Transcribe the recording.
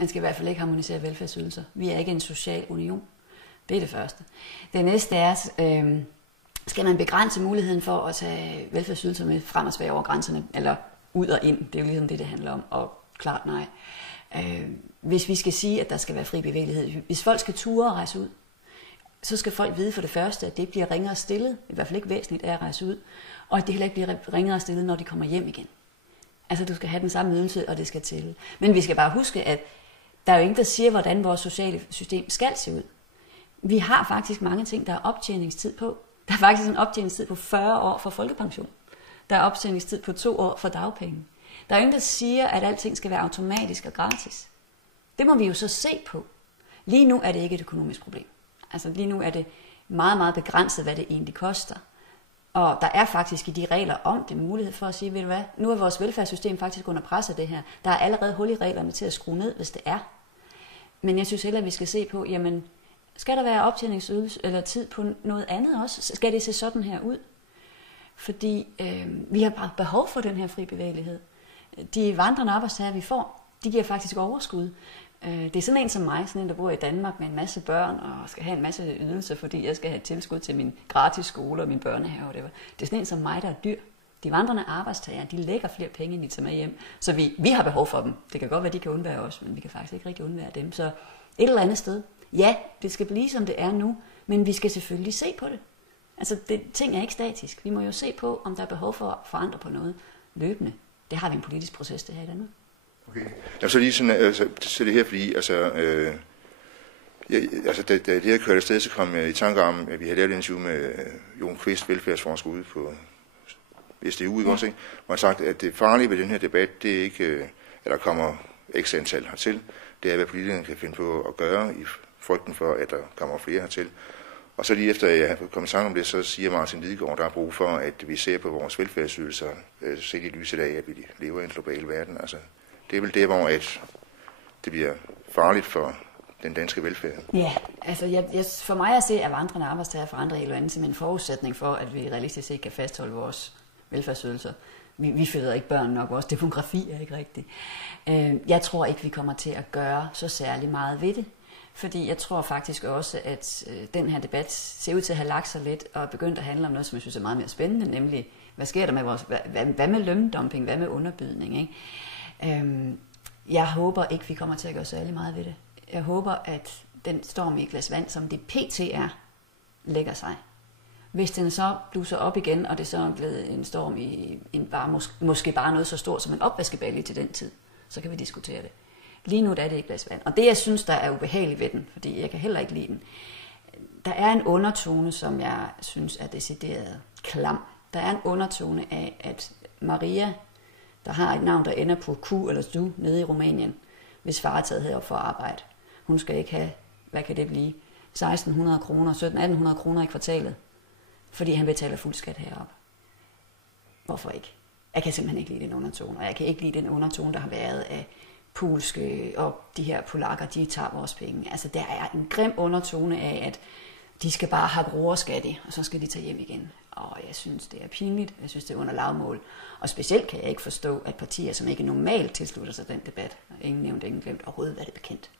Man skal i hvert fald ikke harmonisere velfærdsydelser. Vi er ikke en social union. Det er det første. Det næste er, skal man begrænse muligheden for at tage velfærdsydelser med frem og tilbage over grænserne, eller ud og ind? Det er jo ligesom det handler om, og klart nej. Hvis vi skal sige, at der skal være fri bevægelighed, hvis folk skal ture og rejse ud, så skal folk vide for det første, at det bliver ringere stillet, i hvert fald ikke væsentligt af at rejse ud, og at det heller ikke bliver ringere stillet, når de kommer hjem igen. Altså du skal have den samme ydelse, og det skal tælle. Men vi skal bare huske, at der er jo ingen, der siger, hvordan vores sociale system skal se ud. Vi har faktisk mange ting, der er optjeningstid på. Der er faktisk en optjeningstid på 40 år for folkepension. Der er optjeningstid på 2 år for dagpenge. Der er ingen, der siger, at alting skal være automatisk og gratis. Det må vi jo så se på. Lige nu er det ikke et økonomisk problem. Altså lige nu er det meget, meget begrænset, hvad det egentlig koster. Og der er faktisk i de regler om det mulighed for at sige, ved du hvad, nu er vores velfærdssystem faktisk under pres af det her. Der er allerede hul i reglerne til at skrue ned, hvis det er. Men jeg synes heller, at vi skal se på, jamen, skal der være optjeningsydelse eller tid på noget andet også? Skal det se sådan her ud? Fordi vi har bare behov for den her fri bevægelighed. De vandrende arbejdstager, vi får, de giver faktisk overskud. Det er sådan en som mig, sådan en, der bor i Danmark med en masse børn og skal have en masse ydelser, fordi jeg skal have et tilskud til min gratis skole og min børnehave. Det er sådan en som mig, der er dyr. De vandrende arbejdstager, de lægger flere penge, end de tager med hjem. Så vi har behov for dem. Det kan godt være, de kan undvære os, men vi kan faktisk ikke rigtig undvære dem. Så et eller andet sted. Ja, det skal blive, som det er nu, men vi skal selvfølgelig se på det. Altså, ting er ikke statisk. Vi må jo se på, om der er behov for at forandre på noget løbende. Det har vi en politisk proces, det her i Danmark. Okay. Jamen, så lige sådan, så det her, fordi da det her kørte afsted, så kom jeg i tanke om, at vi havde lavet en interview med Jon Kvist, velfærdsforsker ude på SDU, ikke også, ikke? Og han sagt, at det farlige ved den her debat, det er ikke, at der kommer x antal hertil. Det er, hvad politikerne kan finde på at gøre i frygten for, at der kommer flere hertil. Og så lige efter jeg har kommet sammen om det, så siger Martin Lidegaard, at der er brug for, at vi ser på vores velfærdsydelser, set i lyset af, at vi lever i en global verden. Altså, det er vel det, hvor det bliver farligt for den danske velfærd. Ja, altså for mig at se, at vandrende arbejdstager for andre eller andet som en forudsætning for, at vi realistisk set kan fastholde vores velfærdsydelser. Vi føder ikke børn nok, vores demografi er ikke rigtig. Jeg tror ikke, vi kommer til at gøre så særlig meget ved det. Fordi jeg tror faktisk også, at den her debat ser ud til at have lagt sig lidt og begyndt at handle om noget, som jeg synes er meget mere spændende, nemlig, hvad sker der med vores, hvad med løndumping, hvad med underbydning, ikke? Jeg håber ikke, vi kommer til at gøre særlig meget ved det. Jeg håber, at den storm i et glas vand, som det PT er, lægger sig. Hvis den så bluser op igen, og det så er blevet en storm i måske bare noget så stort som en opvaskebalje til den tid, så kan vi diskutere det. Lige nu er det et glas vand. Og det, jeg synes, der er ubehageligt ved den, fordi jeg kan heller ikke lide den, der er en undertone, som jeg synes er decideret klam. Der er en undertone af, at Maria, der har et navn, der ender på Q eller STU nede i Rumænien, hvis far er taget herop for at arbejde. Hun skal ikke have, hvad kan det blive, 1.600 kroner, 1.700-1.800 kroner i kvartalet, fordi han betaler fuld skat herop. Hvorfor ikke? Jeg kan simpelthen ikke lide den undertone, og jeg kan ikke lide den undertone, der har været af polske, og de her polakker, de tager vores penge. Altså, der er en grim undertone af, at de skal bare have brugerskat i, og så skal de tage hjem igen. Og jeg synes, det er pinligt. Jeg synes, det er under lavmål. Og specielt kan jeg ikke forstå, at partier, som ikke normalt tilslutter sig den debat, ingen nævnt, ingen glemt, overhovedet er det bekendt.